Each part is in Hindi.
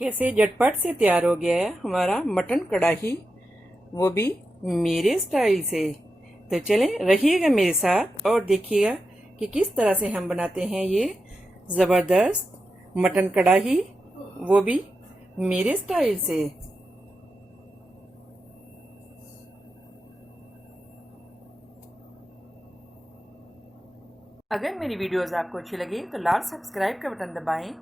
कैसे झटपट से तैयार हो गया है हमारा मटन कढ़ाई, वो भी मेरे स्टाइल से। तो चलें, रहिएगा मेरे साथ और देखिएगा कि किस तरह से हम बनाते हैं ये ज़बरदस्त मटन कढ़ाई, वो भी मेरे स्टाइल से। अगर मेरी वीडियोस आपको अच्छी लगी तो लाल सब्सक्राइब का बटन दबाएं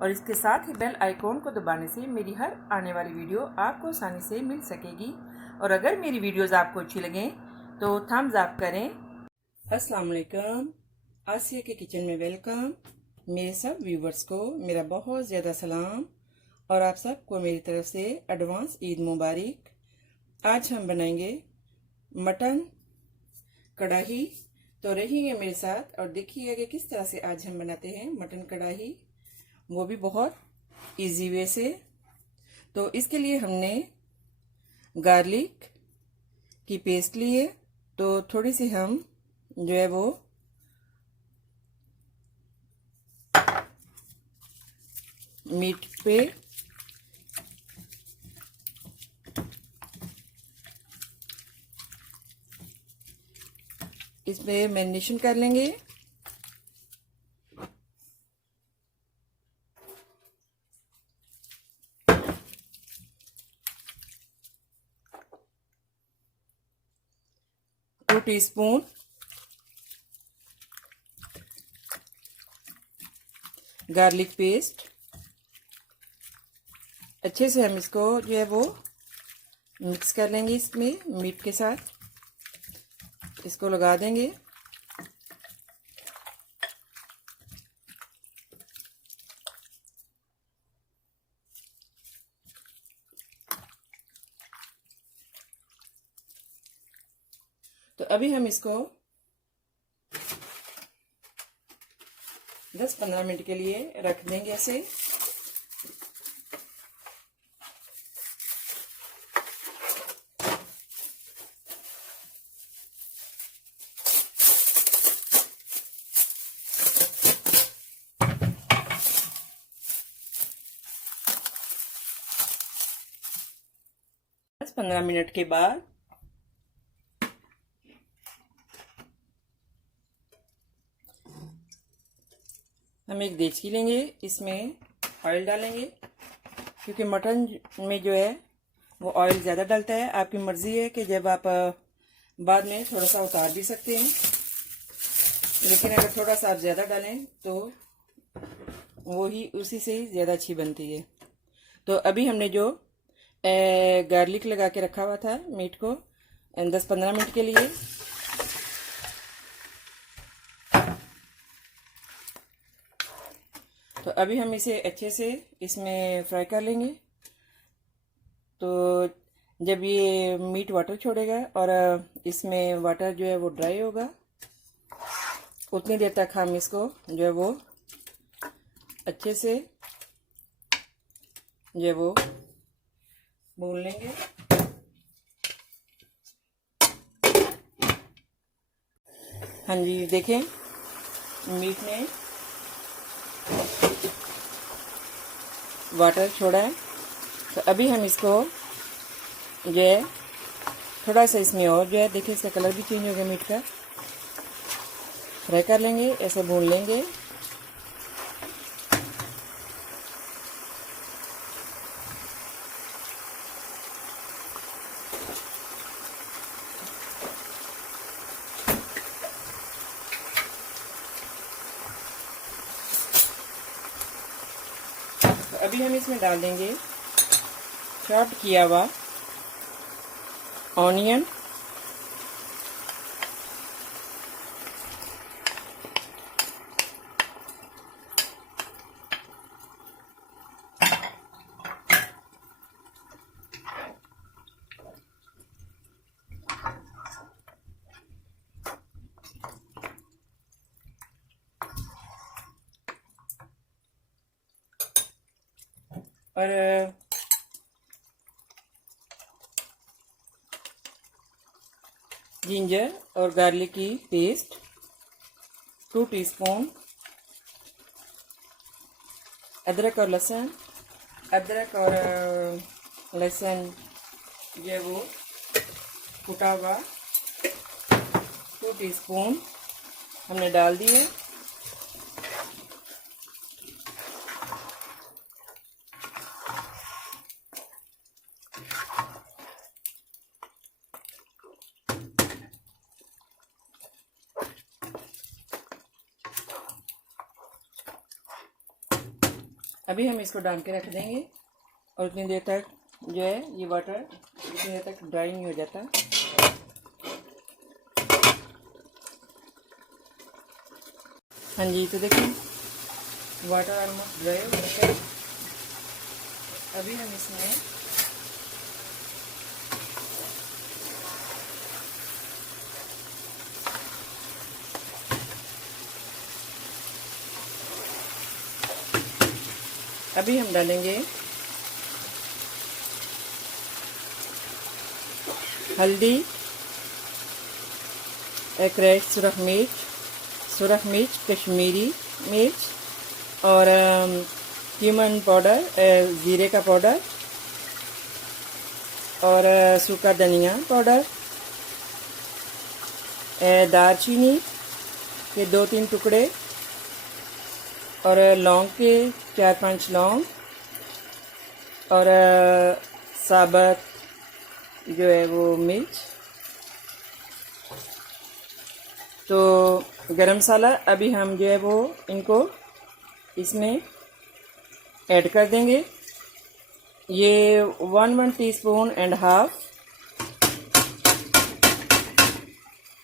और इसके साथ ही बेल आइकॉन को दबाने से मेरी हर आने वाली वीडियो आपको आसानी से मिल सकेगी। और अगर मेरी वीडियोस आपको अच्छी लगें तो थम्स अप करें। अस्सलाम वालेकुम, आसिया के किचन में वेलकम। मेरे सब व्यूवर्स को मेरा बहुत ज़्यादा सलाम और आप सबको मेरी तरफ से एडवांस ईद मुबारक। आज हम बनाएंगे मटन कढ़ाई, तो रहिएगा मेरे साथ और देखिएगा कि किस तरह से आज हम बनाते हैं मटन कढ़ाई, वो भी बहुत इजी वे से। तो इसके लिए हमने गार्लिक की पेस्ट ली है, तो थोड़ी सी हम जो है वो मीट पे इसमें मैरिनेशन कर लेंगे। Two teaspoon garlic paste. अच्छे से हम इसको जो है वो मिक्स कर लेंगे, इसमें मीट के साथ इसको लगा देंगे। तो अभी हम इसको 10-15 मिनट के लिए रख देंगे ऐसे। दस 15 मिनट के बाद हम एक देचकी लेंगे, इसमें ऑयल डालेंगे, क्योंकि मटन में जो है वो ऑयल ज़्यादा डलता है। आपकी मर्ज़ी है कि जब आप बाद में थोड़ा सा उतार भी सकते हैं, लेकिन अगर थोड़ा सा आप ज़्यादा डालें तो वो ही उसी से ही ज़्यादा अच्छी बनती है। तो अभी हमने जो गार्लिक लगा के रखा हुआ था मीट को 10-15 मिनट के लिए, तो अभी हम इसे अच्छे से इसमें फ्राई कर लेंगे। तो जब ये मीट वाटर छोड़ेगा और इसमें वाटर जो है वो ड्राई होगा, उतनी देर तक हम इसको जो है वो अच्छे से जो है वो भून लेंगे। हाँ जी, देखें मीट ने वाटर छोड़ा है। तो अभी हम इसको जो है थोड़ा सा इसमें और जो है, देखिए इसका कलर भी चेंज हो गया मीट का, फ्राई कर लेंगे, ऐसे भून लेंगे। तो अभी हम इसमें डाल देंगे चॉप किया हुआ ऑनियन, और जिंजर और गार्लिक की पेस्ट 2 टीस्पून, अदरक और लहसुन अदरक और लहसुन जो है वो कुटा हुआ 2 टीस्पून हमने डाल दिए। अभी हम इसको डाल के रख देंगे और उतनी देर तक जो है ये वाटर उतनी देर तक ड्राई नहीं हो जाता। हाँ जी, तो देखिए वाटर ऑलमोस्ट ड्राई हो गया है। अभी हम इसमें डालेंगे हल्दी, एक रेड सुरख मिर्च कश्मीरी मिर्च और क्यूमन पाउडर, ज़ीरे का पाउडर और सूखा धनिया पाउडर, दालचीनी के 2-3 टुकड़े और लौंग के 4-5 लौंग और साबुत जो है वो मिर्च। तो गरम मसाला अभी हम जो है वो इनको इसमें ऐड कर देंगे। ये 1 टीस्पून एंड हाफ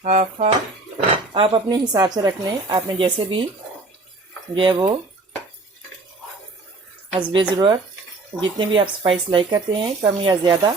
आप अपने हिसाब से रख लें। आपने जैसे भी जो है वो हस्बे ज़रूरत जितने भी आप स्पाइस लाइक करते हैं, कम या ज़्यादा।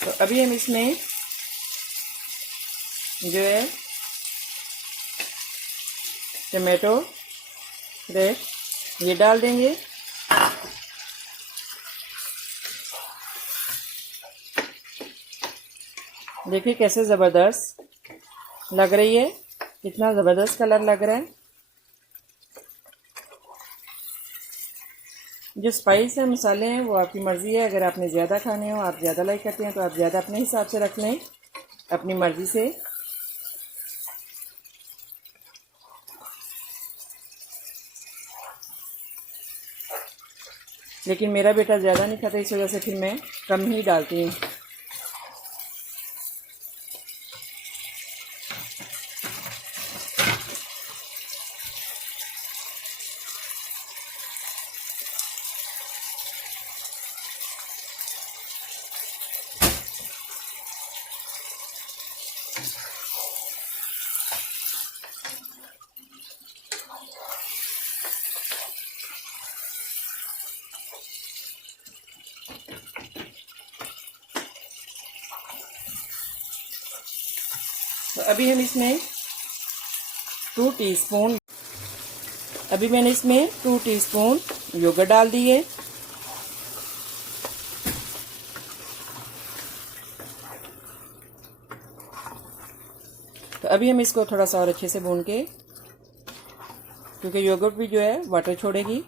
तो अभी हम इसमें जो है टमाटो ये डाल देंगे। देखिए कैसे ज़बरदस्त लग रही है, कितना ज़बरदस्त कलर लग रहा है। जो स्पाइस है, मसाले हैं, वो आपकी मर्ज़ी है। अगर आपने ज़्यादा खाने हो, आप ज़्यादा लाइक करते हैं, तो आप ज़्यादा अपने हिसाब से रख लें, अपनी मर्ज़ी से। लेकिन मेरा बेटा ज़्यादा नहीं खाता, इस वजह से फिर मैं कम ही डालती हूँ। तो अभी हम इसमें 2 टीस्पून मैंने इसमें 2 टीस्पून योगर्ट डाल दिए। तो अभी हम इसको थोड़ा सा और अच्छे से भून के, क्योंकि योगर्ट भी जो है वाटर छोड़ेगी।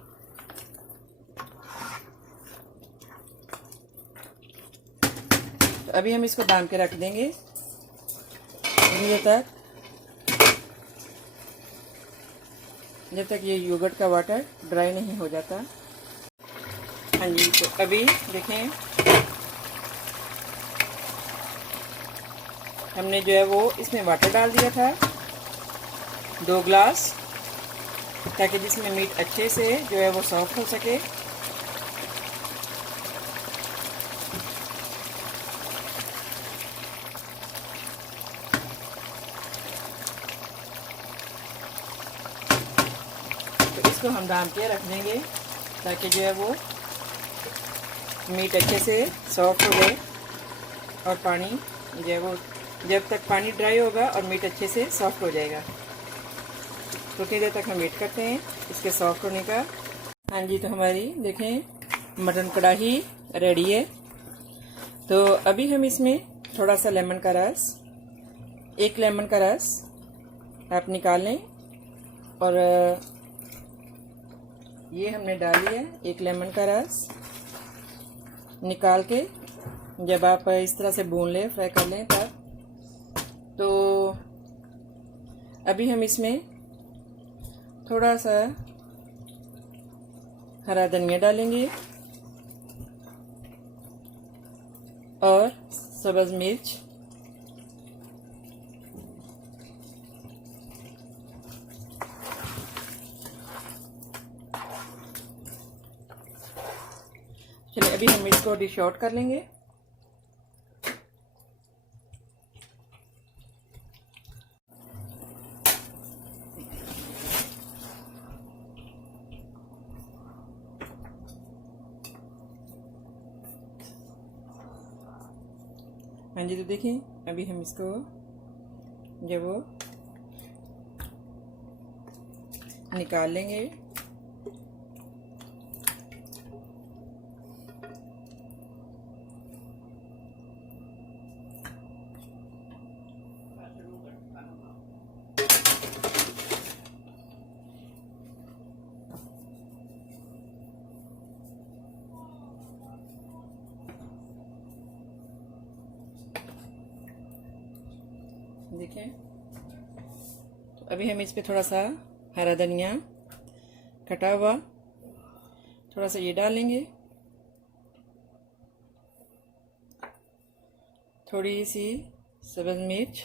तो अभी हम इसको डाल के रख देंगे जब तक ये योगर्ट का वाटर ड्राई नहीं हो जाता। हाँ जी, तो अभी देखें हमने जो है वो इसमें वाटर डाल दिया था 2 ग्लास, ताकि जिसमें मीट अच्छे से जो है वो सॉफ्ट हो सके। तो इसको हम डाल के रख देंगे ताकि जो है वो मीट अच्छे से सॉफ्ट हो जाए। और पानी जो है वो जब तक पानी ड्राई होगा और मीट अच्छे से सॉफ्ट हो जाएगा, तो उतनी देर तक हम वेट करते हैं इसके सॉफ्ट होने का। हाँ जी, तो हमारी देखें मटन कढ़ाई रेडी है। तो अभी हम इसमें थोड़ा सा लेमन का रस, 1 लेमन का रस आप निकाल लें। और ये हमने डाल लिया 1 लेमन का रस निकाल के। जब आप इस तरह से भून लें, फ्राई कर लें तब। तो अभी हम इसमें थोड़ा सा हरा धनिया डालेंगे और सब्ज़ मिर्च। चलिए अभी हम इसको डिश आउट कर लेंगे। हाँ जी, तो देखिए अभी हम इसको जब वो निकाल लेंगे। देखें, तो अभी हम इस पे थोड़ा सा हरा धनिया कटा हुआ थोड़ा सा ये डालेंगे, थोड़ी सी सब्ज़ मिर्च,